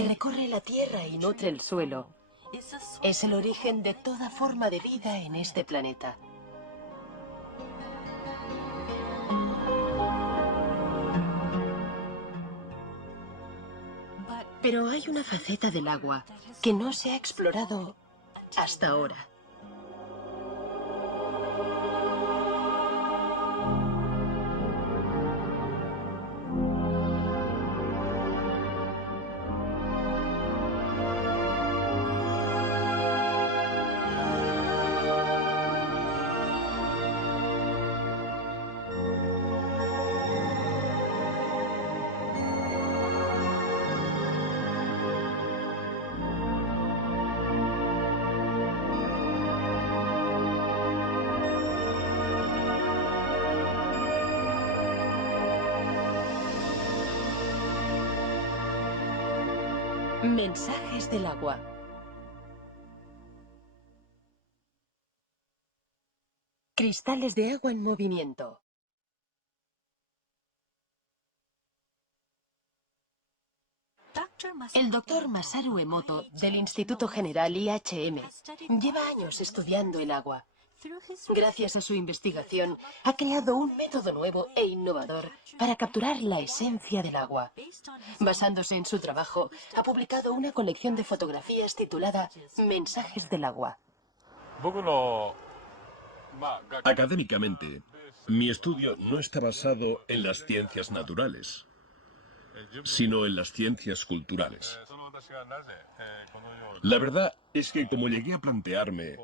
que recorre la tierra y nutre el suelo, es el origen de toda forma de vida en este planeta. Pero hay una faceta del agua que no se ha explorado hasta ahora. Mensajes del agua. Cristales de agua en movimiento. El doctor Masaru Emoto, del Instituto General IHM, lleva años estudiando el agua. Gracias a su investigación, ha creado un método nuevo e innovador para capturar la esencia del agua. Basándose en su trabajo, ha publicado una colección de fotografías titulada Mensajes del agua. Académicamente, mi estudio no está basado en las ciencias naturales, sino en las ciencias culturales. La verdad es que como llegué a plantearme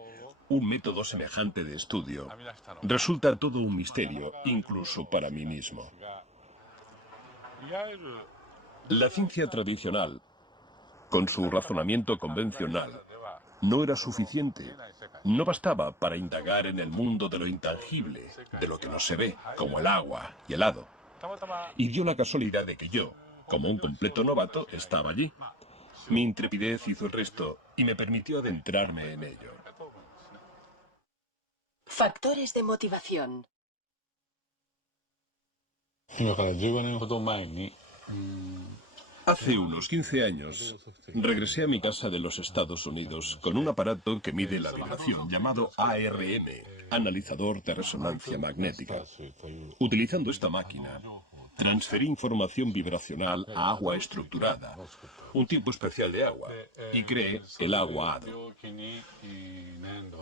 un método semejante de estudio, resulta todo un misterio, incluso para mí mismo. La ciencia tradicional, con su razonamiento convencional, no era suficiente. No bastaba para indagar en el mundo de lo intangible, de lo que no se ve, como el agua y el hado. Y dio la casualidad de que yo, como un completo novato, estaba allí. Mi intrepidez hizo el resto y me permitió adentrarme en ello. Factores de motivación. Hace unos 15 años, regresé a mi casa de los Estados Unidos con un aparato que mide la vibración llamado ARM, analizador de resonancia magnética. Utilizando esta máquina, transferí información vibracional a agua estructurada, un tipo especial de agua, y creé el agua hado.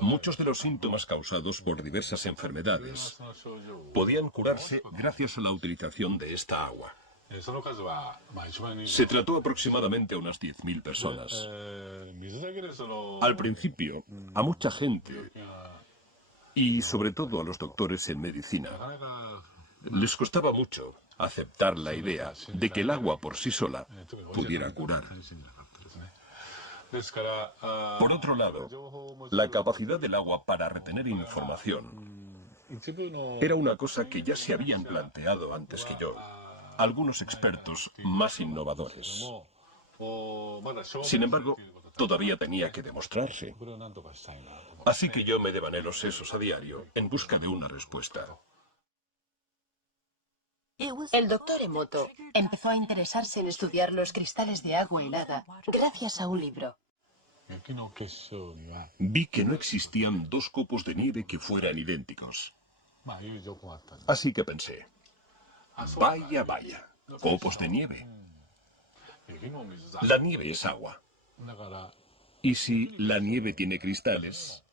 Muchos de los síntomas causados por diversas enfermedades podían curarse gracias a la utilización de esta agua. Se trató aproximadamente a unas 10.000 personas. Al principio, a mucha gente, y sobre todo a los doctores en medicina, les costaba mucho aceptar la idea de que el agua por sí sola pudiera curar. Por otro lado, la capacidad del agua para retener información era una cosa que ya se habían planteado antes que yo algunos expertos más innovadores. Sin embargo, todavía tenía que demostrarse. Así que yo me devané los sesos a diario en busca de una respuesta. El doctor Emoto empezó a interesarse en estudiar los cristales de agua helada gracias a un libro. Vi que no existían dos copos de nieve que fueran idénticos. Así que pensé, vaya, vaya, copos de nieve. La nieve es agua. Y si la nieve tiene cristales,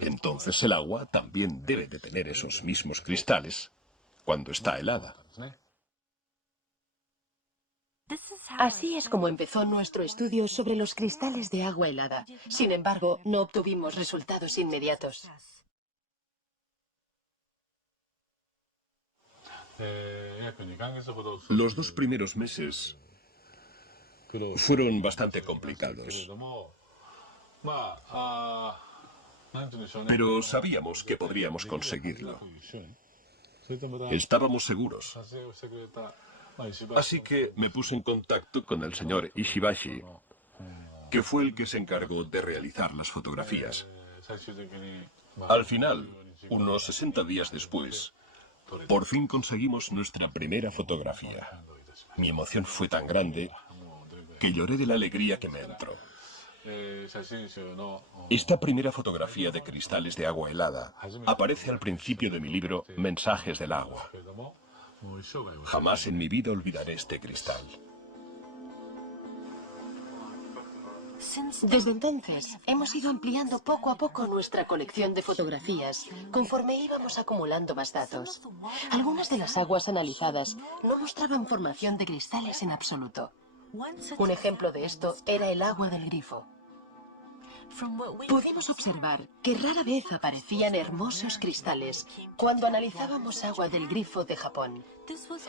entonces el agua también debe de tener esos mismos cristales cuando está helada. Así es como empezó nuestro estudio sobre los cristales de agua helada. Sin embargo, no obtuvimos resultados inmediatos. Los 2 primeros meses fueron bastante complicados. Pero sabíamos que podríamos conseguirlo. Estábamos seguros. Así que me puse en contacto con el señor Ishibashi, que fue el que se encargó de realizar las fotografías. Al final, unos 60 días después, por fin conseguimos nuestra primera fotografía. Mi emoción fue tan grande que lloré de la alegría que me entró. Esta primera fotografía de cristales de agua helada aparece al principio de mi libro Mensajes del agua. Jamás en mi vida olvidaré este cristal. Desde entonces, hemos ido ampliando poco a poco nuestra colección de fotografías, conforme íbamos acumulando más datos. Algunas de las aguas analizadas no mostraban formación de cristales en absoluto. Un ejemplo de esto era el agua del grifo. Pudimos observar que rara vez aparecían hermosos cristales cuando analizábamos agua del grifo de Japón.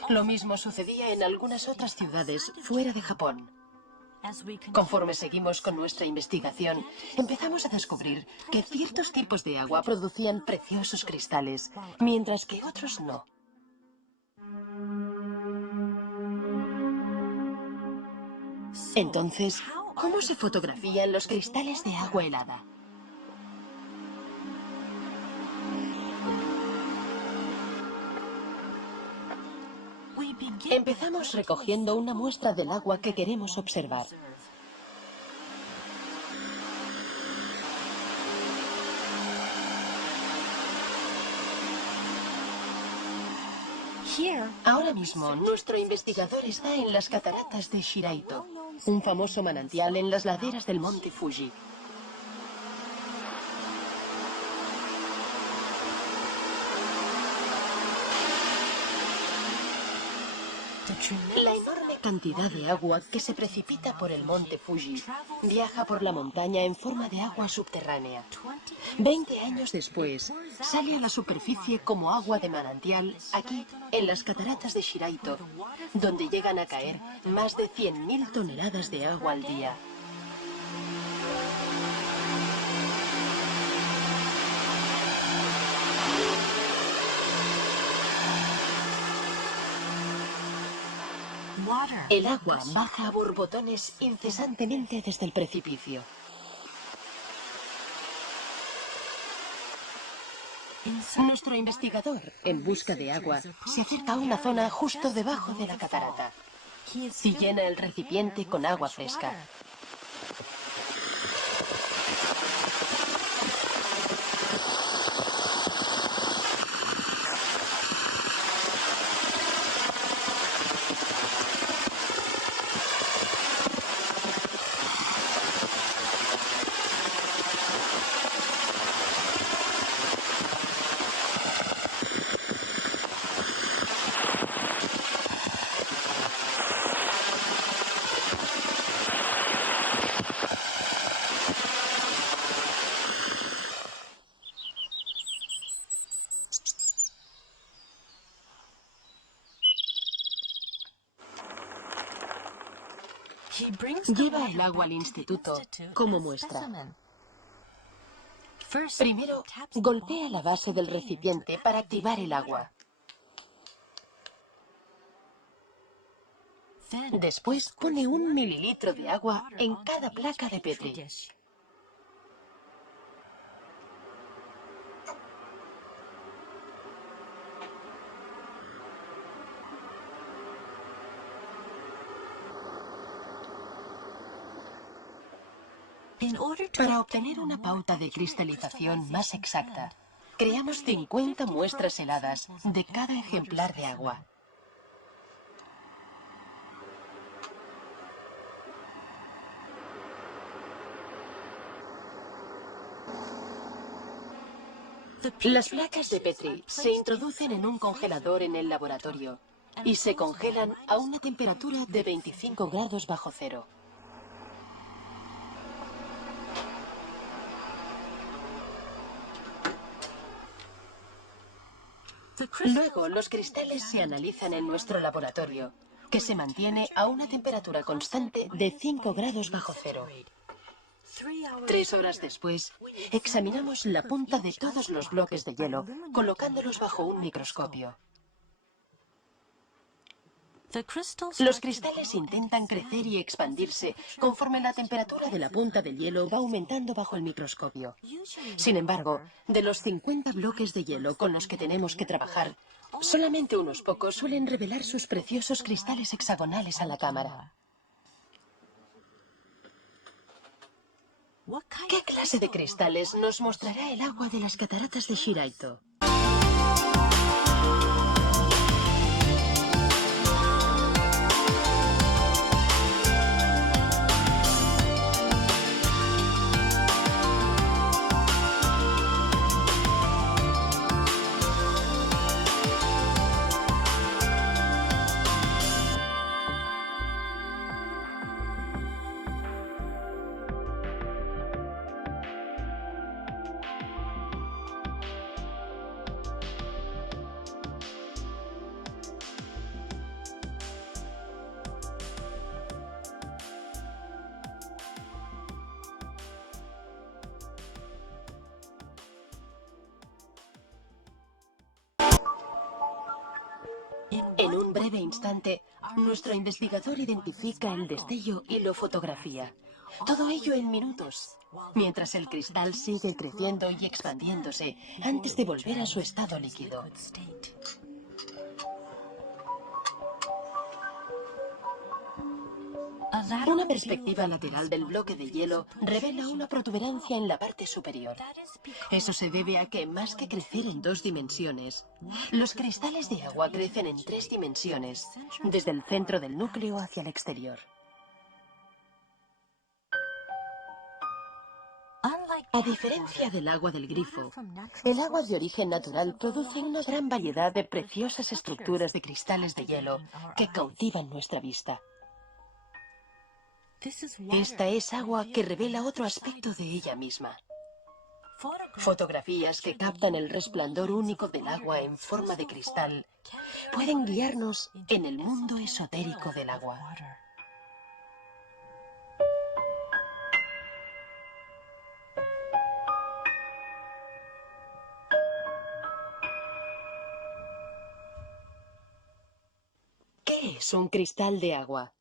Lo mismo sucedía en algunas otras ciudades fuera de Japón. Conforme seguimos con nuestra investigación, empezamos a descubrir que ciertos tipos de agua producían preciosos cristales, mientras que otros no. Entonces, ¿cómo se fotografían los cristales de agua helada? Empezamos recogiendo una muestra del agua que queremos observar. Ahora mismo, nuestro investigador está en las cataratas de Shiraito, un famoso manantial en las laderas del monte Fuji. La enorme cantidad de agua que se precipita por el monte Fuji viaja por la montaña en forma de agua subterránea. 20 años después, sale a la superficie como agua de manantial aquí, en las cataratas de Shiraito, donde llegan a caer más de 100.000 toneladas de agua al día. El agua baja a borbotones incesantemente desde el precipicio. Nuestro investigador, en busca de agua, se acerca a una zona justo debajo de la catarata y llena el recipiente con agua fresca. Lleva el agua al instituto como muestra. Primero, golpea la base del recipiente para activar el agua. Después pone 1 mililitro de agua en cada placa de Petri. Para obtener una pauta de cristalización más exacta, creamos 50 muestras heladas de cada ejemplar de agua. Las placas de Petri se introducen en un congelador en el laboratorio y se congelan a una temperatura de 25 grados bajo cero. Luego, los cristales se analizan en nuestro laboratorio, que se mantiene a una temperatura constante de 5 grados bajo cero. 3 horas después, examinamos la punta de todos los bloques de hielo, colocándolos bajo un microscopio. Los cristales intentan crecer y expandirse conforme la temperatura de la punta del hielo va aumentando bajo el microscopio. Sin embargo, de los 50 bloques de hielo con los que tenemos que trabajar, solamente unos pocos suelen revelar sus preciosos cristales hexagonales a la cámara. ¿Qué clase de cristales nos mostrará el agua de las cataratas de Shiraito? En un breve instante, nuestro investigador identifica el destello y lo fotografía. Todo ello en minutos, mientras el cristal sigue creciendo y expandiéndose antes de volver a su estado líquido. Una perspectiva lateral del bloque de hielo revela una protuberancia en la parte superior. Eso se debe a que, más que crecer en 2 dimensiones, los cristales de agua crecen en 3 dimensiones, desde el centro del núcleo hacia el exterior. A diferencia del agua del grifo, el agua de origen natural produce una gran variedad de preciosas estructuras de cristales de hielo que cautivan nuestra vista. Esta es agua que revela otro aspecto de ella misma. Fotografías que captan el resplandor único del agua en forma de cristal pueden guiarnos en el mundo esotérico del agua. ¿Qué es un cristal de agua?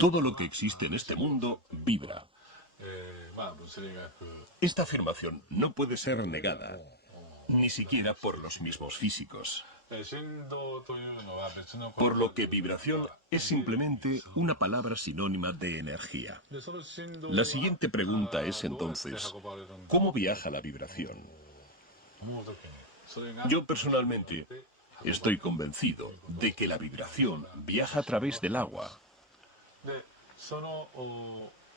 Todo lo que existe en este mundo vibra. Esta afirmación no puede ser negada, ni siquiera por los mismos físicos. Por lo que vibración es simplemente una palabra sinónima de energía. La siguiente pregunta es entonces, ¿cómo viaja la vibración? Yo personalmente estoy convencido de que la vibración viaja a través del agua.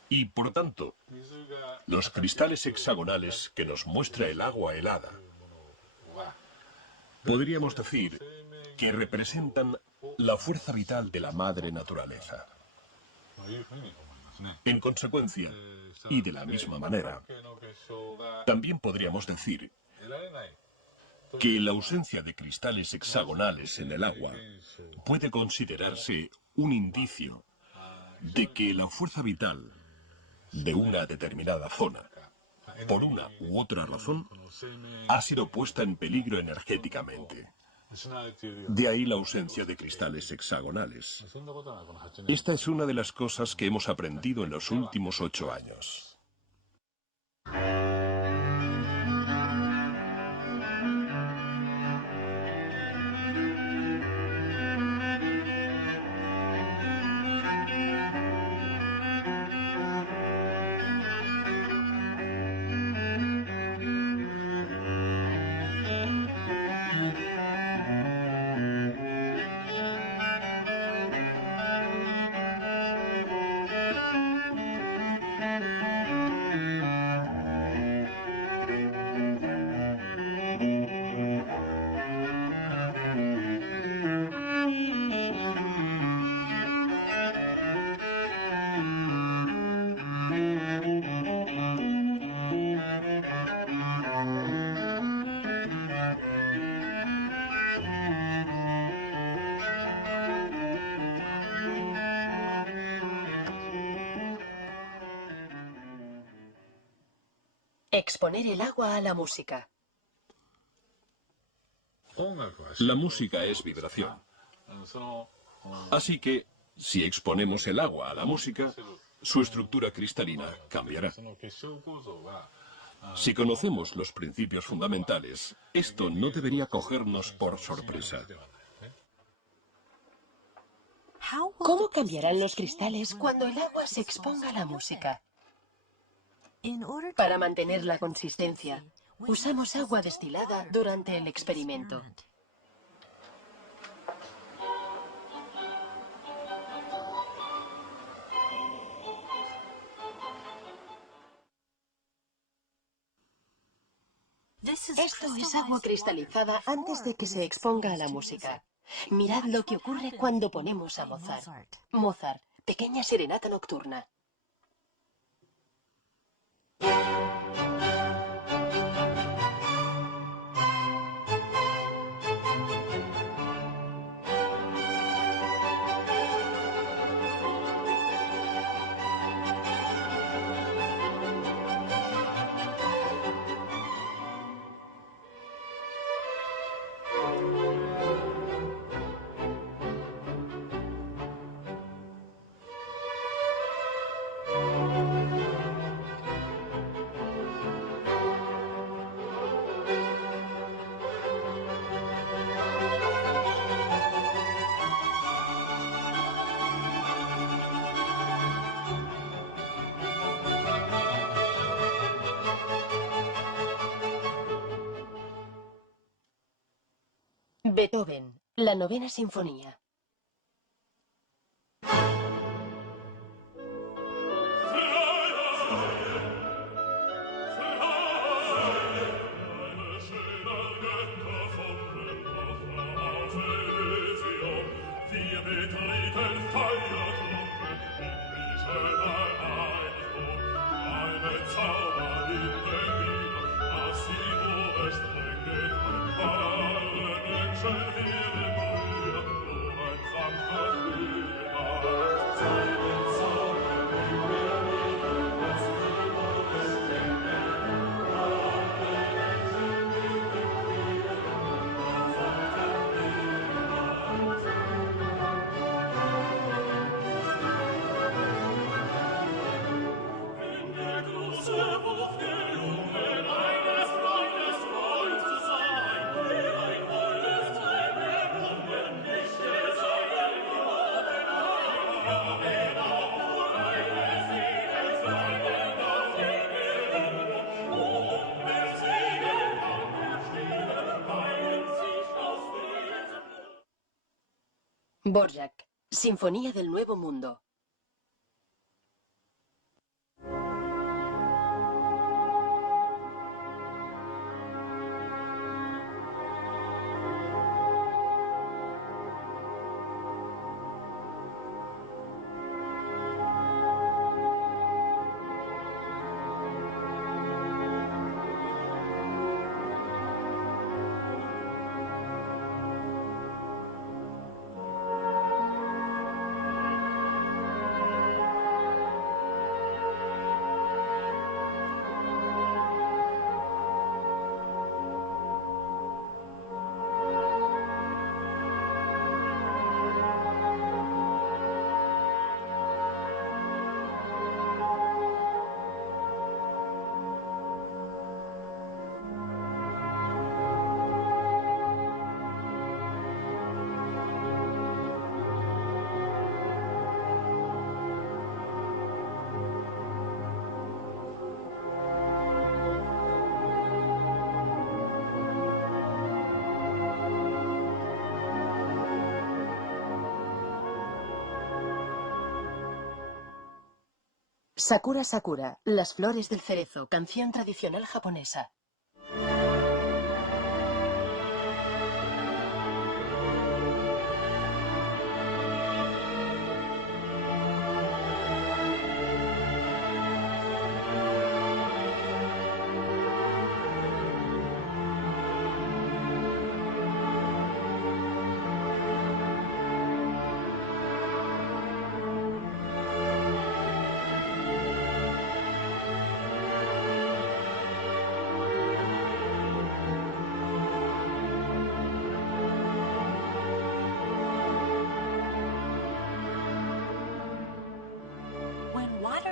Y por tanto, los cristales hexagonales que nos muestra el agua helada, podríamos decir que representan la fuerza vital de la madre naturaleza. En consecuencia, y de la misma manera, también podríamos decir que la ausencia de cristales hexagonales en el agua puede considerarse un indicio de que la fuerza vital de una determinada zona, por una u otra razón, ha sido puesta en peligro energéticamente. De ahí la ausencia de cristales hexagonales. Esta es una de las cosas que hemos aprendido en los últimos 8 años. Exponer el agua a la música. La música es vibración. Así que, si exponemos el agua a la música, su estructura cristalina cambiará. Si conocemos los principios fundamentales, esto no debería cogernos por sorpresa. ¿Cómo cambiarán los cristales cuando el agua se exponga a la música? Para mantener la consistencia, usamos agua destilada durante el experimento. Esto es agua cristalizada antes de que se exponga a la música. Mirad lo que ocurre cuando ponemos a Mozart. Mozart, pequeña serenata nocturna. Beethoven, la novena sinfonía. Dvořák, Sinfonía del Nuevo Mundo. Sakura Sakura, Las flores del cerezo, canción tradicional japonesa.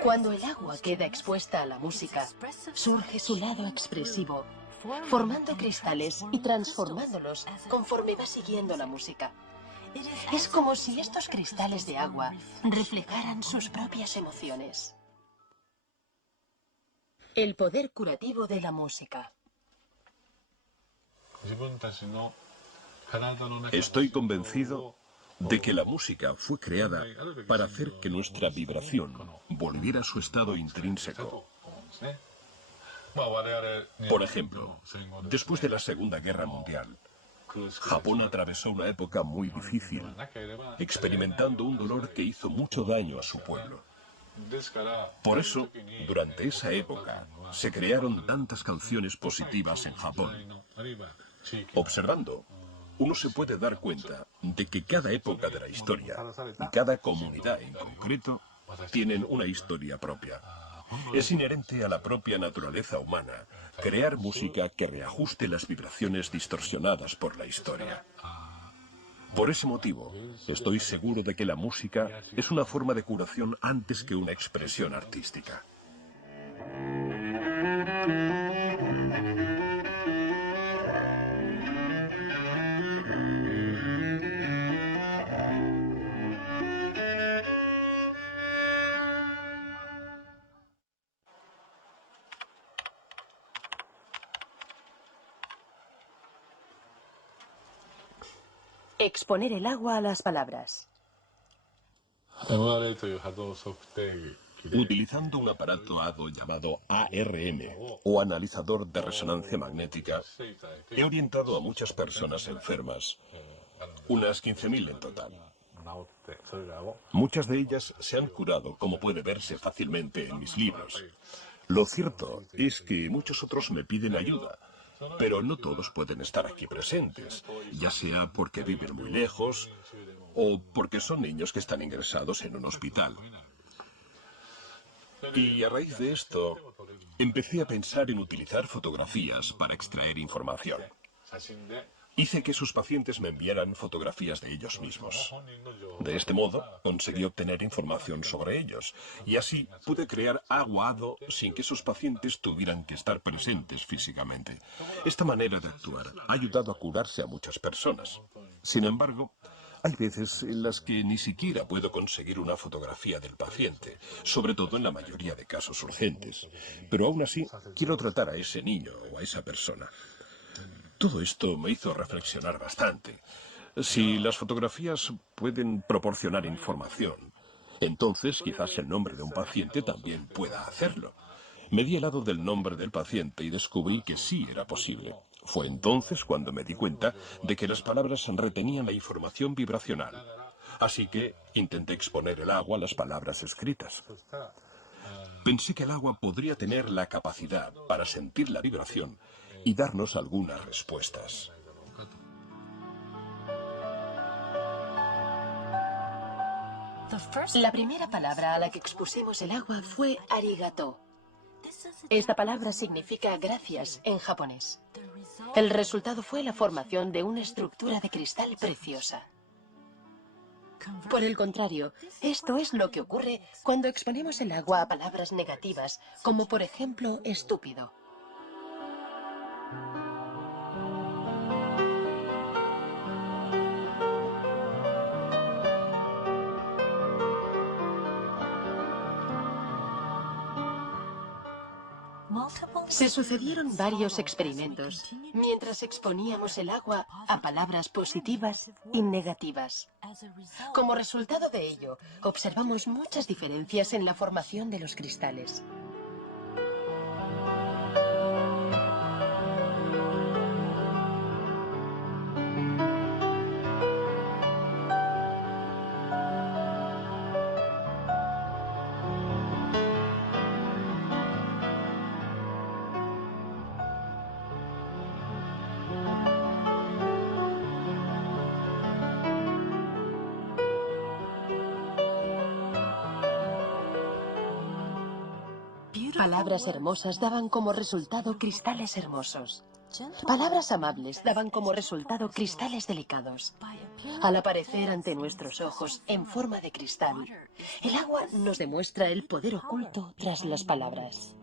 Cuando el agua queda expuesta a la música, surge su lado expresivo, formando cristales y transformándolos conforme va siguiendo la música. Es como si estos cristales de agua reflejaran sus propias emociones. El poder curativo de la música. Estoy convencido de que la música fue creada para hacer que nuestra vibración volviera a su estado intrínseco. Por ejemplo, después de la Segunda Guerra Mundial, Japón atravesó una época muy difícil, experimentando un dolor que hizo mucho daño a su pueblo. Por eso, durante esa época, se crearon tantas canciones positivas en Japón. Observando, uno se puede dar cuenta de que cada época de la historia y cada comunidad en concreto tienen una historia propia. Es inherente a la propia naturaleza humana crear música que reajuste las vibraciones distorsionadas por la historia. Por ese motivo, estoy seguro de que la música es una forma de curación antes que una expresión artística. Exponer el agua a las palabras. Utilizando un aparato HADO llamado ARM, o analizador de resonancia magnética, he orientado a muchas personas enfermas, unas 15.000 en total. Muchas de ellas se han curado, como puede verse fácilmente en mis libros. Lo cierto es que muchos otros me piden ayuda, pero no todos pueden estar aquí presentes, ya sea porque viven muy lejos o porque son niños que están ingresados en un hospital. Y a raíz de esto, empecé a pensar en utilizar fotografías para extraer información. Hice que sus pacientes me enviaran fotografías de ellos mismos. De este modo, conseguí obtener información sobre ellos, y así pude crear agua HADO sin que sus pacientes tuvieran que estar presentes físicamente. Esta manera de actuar ha ayudado a curarse a muchas personas. Sin embargo, hay veces en las que ni siquiera puedo conseguir una fotografía del paciente, sobre todo en la mayoría de casos urgentes. Pero aún así, quiero tratar a ese niño o a esa persona. Todo esto me hizo reflexionar bastante. Si las fotografías pueden proporcionar información, entonces quizás el nombre de un paciente también pueda hacerlo. Me di helado del nombre del paciente y descubrí que sí era posible. Fue entonces cuando me di cuenta de que las palabras retenían la información vibracional. Así que intenté exponer el agua a las palabras escritas. Pensé que el agua podría tener la capacidad para sentir la vibración y darnos algunas respuestas. La primera palabra a la que expusimos el agua fue arigato. Esta palabra significa gracias en japonés. El resultado fue la formación de una estructura de cristal preciosa. Por el contrario, esto es lo que ocurre cuando exponemos el agua a palabras negativas, como por ejemplo estúpido. Se sucedieron varios experimentos mientras exponíamos el agua a palabras positivas y negativas. Como resultado de ello, observamos muchas diferencias en la formación de los cristales. Palabras hermosas daban como resultado cristales hermosos. Palabras amables daban como resultado cristales delicados. Al aparecer ante nuestros ojos en forma de cristal, el agua nos demuestra el poder oculto tras las palabras.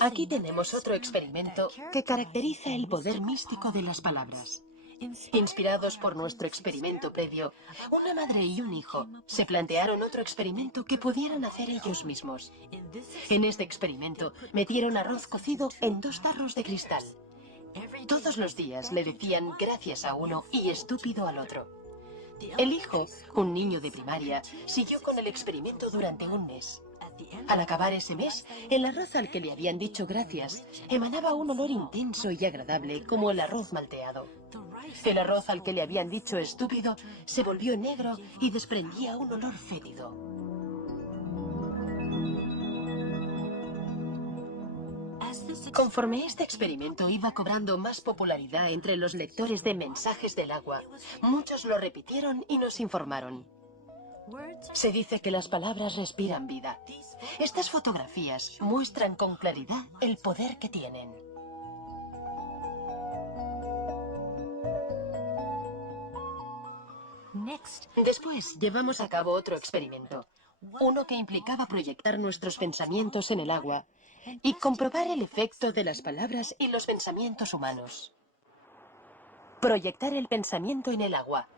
Aquí tenemos otro experimento que caracteriza el poder místico de las palabras. Inspirados por nuestro experimento previo, una madre y un hijo se plantearon otro experimento que pudieran hacer ellos mismos. En este experimento metieron arroz cocido en 2 tarros de cristal. Todos los días le decían gracias a uno y estúpido al otro. El hijo, un niño de primaria, siguió con el experimento durante un mes. Al acabar ese mes, el arroz al que le habían dicho gracias emanaba un olor intenso y agradable como el arroz malteado. El arroz al que le habían dicho estúpido se volvió negro y desprendía un olor fétido. Conforme este experimento iba cobrando más popularidad entre los lectores de mensajes del agua, muchos lo repitieron y nos informaron. Se dice que las palabras respiran vida. Estas fotografías muestran con claridad el poder que tienen. Después llevamos a cabo otro experimento, uno que implicaba proyectar nuestros pensamientos en el agua y comprobar el efecto de las palabras y los pensamientos humanos. Proyectar el pensamiento en el agua.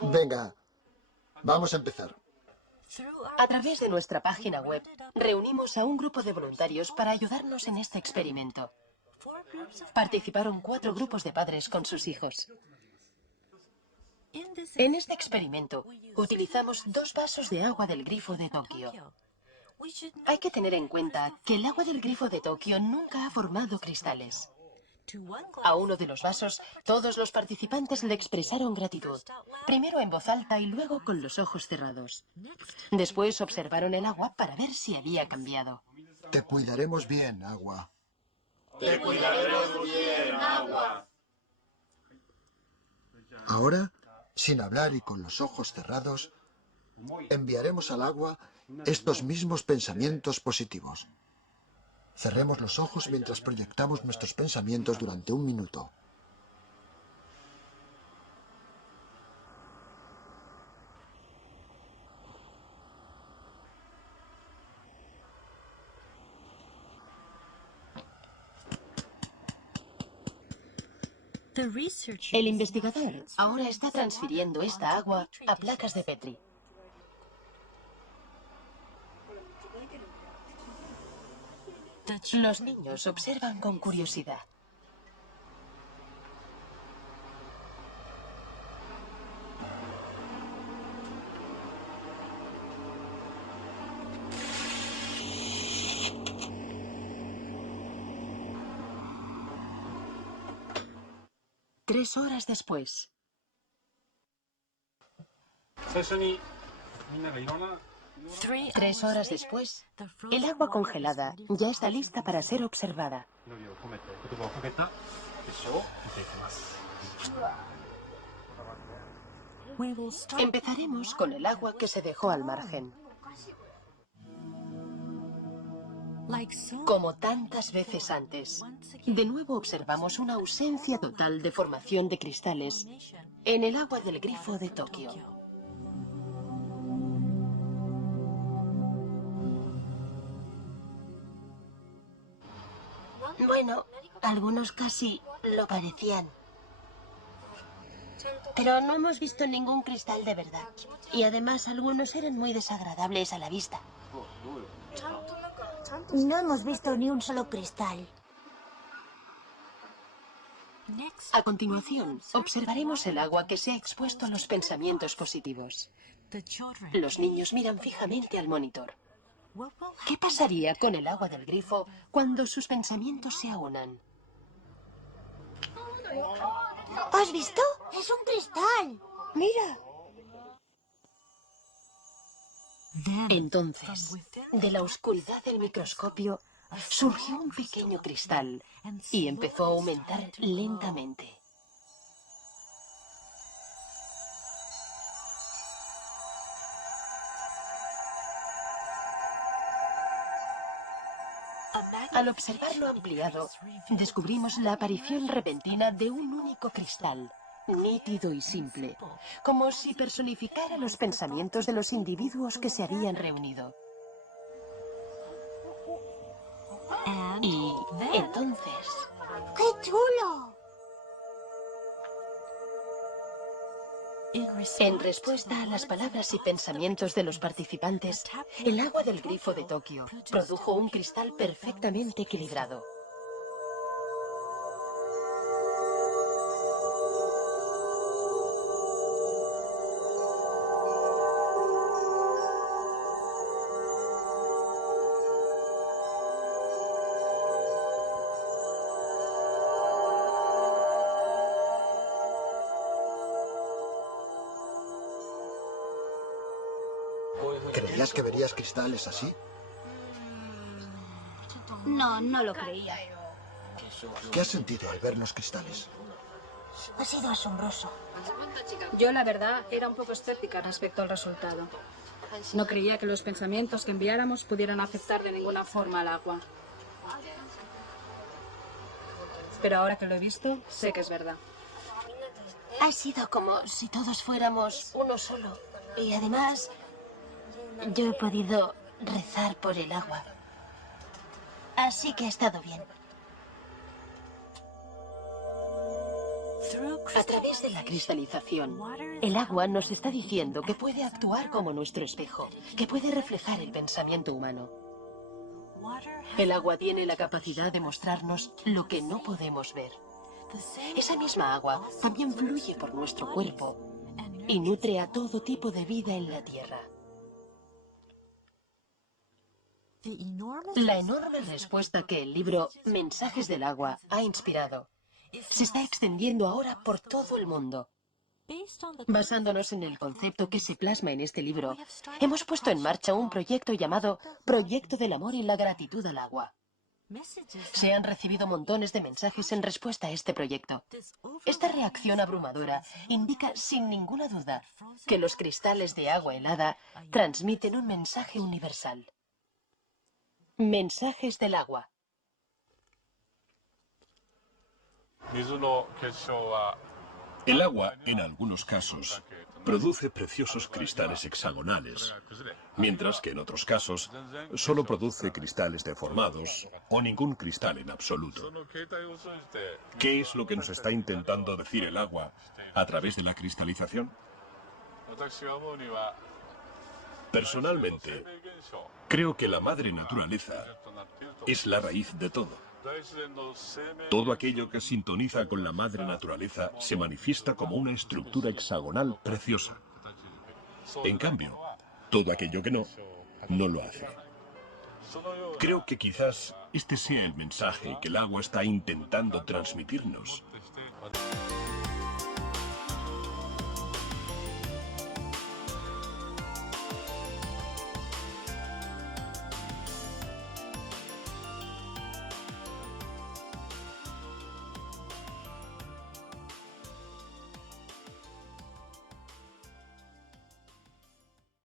Venga, vamos a empezar. A través de nuestra página web, reunimos a un grupo de voluntarios para ayudarnos en este experimento. Participaron 4 grupos de padres con sus hijos. En este experimento, utilizamos 2 vasos de agua del grifo de Tokio. Hay que tener en cuenta que el agua del grifo de Tokio nunca ha formado cristales. A uno de los vasos, todos los participantes le expresaron gratitud, primero en voz alta y luego con los ojos cerrados. Después observaron el agua para ver si había cambiado. Te cuidaremos bien, agua. Te cuidaremos muy bien, agua. Ahora, sin hablar y con los ojos cerrados, enviaremos al agua estos mismos pensamientos positivos. Cerremos los ojos mientras proyectamos nuestros pensamientos durante 1 minuto. El investigador ahora está transfiriendo esta agua a placas de Petri. Los niños observan con curiosidad. Tres horas después. 3 horas después, el agua congelada ya está lista para ser observada. Empezaremos con el agua que se dejó al margen. Como tantas veces antes, de nuevo observamos una ausencia total de formación de cristales en el agua del grifo de Tokio. Bueno, algunos casi lo parecían. Pero no hemos visto ningún cristal de verdad. Y además algunos eran muy desagradables a la vista. No hemos visto ni un solo cristal. A continuación, observaremos el agua que se ha expuesto a los pensamientos positivos. Los niños miran fijamente al monitor. ¿Qué pasaría con el agua del grifo cuando sus pensamientos se aunan? ¿Has visto? ¡Es un cristal! ¡Mira! Entonces, de la oscuridad del microscopio, surgió un pequeño cristal y empezó a aumentar lentamente. Al observarlo ampliado, descubrimos la aparición repentina de un único cristal, nítido y simple, como si personificara los pensamientos de los individuos que se habían reunido. Y entonces... ¡Qué chulo! En respuesta a las palabras y pensamientos de los participantes, el agua del grifo de Tokio produjo un cristal perfectamente equilibrado. ¿Creías que verías cristales así? No, no lo creía. ¿Qué has sentido al ver los cristales? Ha sido asombroso. Yo, la verdad, era un poco escéptica respecto al resultado. No creía que los pensamientos que enviáramos pudieran afectar de ninguna forma al agua. Pero ahora que lo he visto, sé que es verdad. Ha sido como si todos fuéramos uno solo. Y además, yo he podido rezar por el agua. Así que ha estado bien. A través de la cristalización, el agua nos está diciendo que puede actuar como nuestro espejo, que puede reflejar el pensamiento humano. El agua tiene la capacidad de mostrarnos lo que no podemos ver. Esa misma agua también fluye por nuestro cuerpo y nutre a todo tipo de vida en la Tierra. La enorme respuesta que el libro Mensajes del agua ha inspirado se está extendiendo ahora por todo el mundo. Basándonos en el concepto que se plasma en este libro, hemos puesto en marcha un proyecto llamado Proyecto del Amor y la Gratitud al Agua. Se han recibido montones de mensajes en respuesta a este proyecto. Esta reacción abrumadora indica sin ninguna duda que los cristales de agua helada transmiten un mensaje universal. Mensajes del agua. El agua, en algunos casos, produce preciosos cristales hexagonales, mientras que en otros casos solo produce cristales deformados o ningún cristal en absoluto. ¿Qué es lo que nos está intentando decir el agua a través de la cristalización? Personalmente, creo que la madre naturaleza es la raíz de todo. Todo aquello que sintoniza con la madre naturaleza se manifiesta como una estructura hexagonal preciosa. En cambio, todo aquello que no, no lo hace. Creo que quizás este sea el mensaje que el agua está intentando transmitirnos.